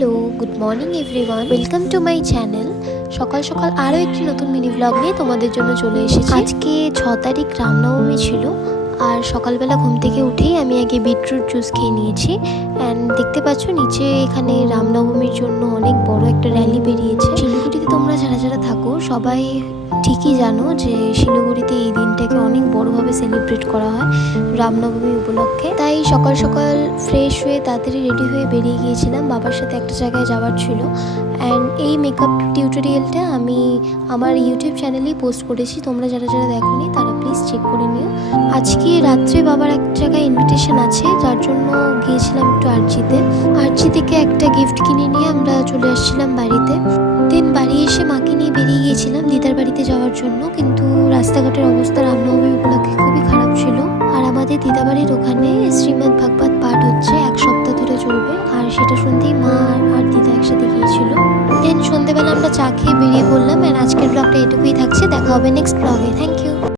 Hello, good morning everyone, welcome to my channel. সকাল সকাল আরও একটি নতুন মিনি ব্লগ নিয়ে তোমাদের জন্য চলে এসেছি। আজকে 6 তারিখ রামনবমী ছিল, আর সকালবেলা ঘুম থেকে উঠেই আমি আগে বিটরুট জুস খেয়ে নিয়েছি। অ্যান্ড দেখতে পাচ্ছ নিচে এখানে রামনবমীর জন্য অনেক বড় একটা র্যালি বেরিয়েছে। শিলিগুড়িতে তোমরা যারা যারা থাকো সবাই ঠিকই জানো যে শিলিগুড়িতে এই দিনটাকে অনেক বড়োভাবে সেলিব্রেট করা হয় রামনবমী উপলক্ষে। তাই সকাল সকাল ফ্রেশ হয়ে তাড়াতাড়ি রেডি হয়ে বেরিয়ে গিয়েছিলাম, বাবার সাথে একটা জায়গায় যাওয়ার ছিল। অ্যান্ড এই মেকআপ টিউটোরিয়ালটা আমি আমার ইউটিউব চ্যানেলেই পোস্ট করেছি, তোমরা যারা যারা দেখোনি তারা প্লিজ চেক করে নিও। আজকে রাত্রে বাবার এক জায়গায় ইনভিটেশন আছে, যার জন্য গিয়েছিলাম একটু আরজি থেকে একটা গিফট কিনে নিয়ে আমরা চলে আসছিলাম বাড়িতে। দিন বাড়ি এসে মাকে নিয়ে বেরিয়ে গিয়েছিলাম দিদার বাড়িতে যাওয়ার জন্য, কিন্তু রাস্তাঘাটের অবস্থা রামনবমী উপলক্ষে খুবই খারাপ ছিল। আর আমাদের দিদাবাড়ির ওখানে শ্রীমদ্ ভাগবত পাঠ হচ্ছে, 1 সপ্তাহ ধরে চলবে, আর সেটা শুনতেই মা আর দিদা একসাথে গিয়েছিল। দেন সন্ধ্যেবেলা আমরা চা খেয়ে বেরিয়ে পড়লাম। আর আজকের ব্লগটা এটুকুই থাকছে, দেখা হবে নেক্সট ব্লগে। Thank you.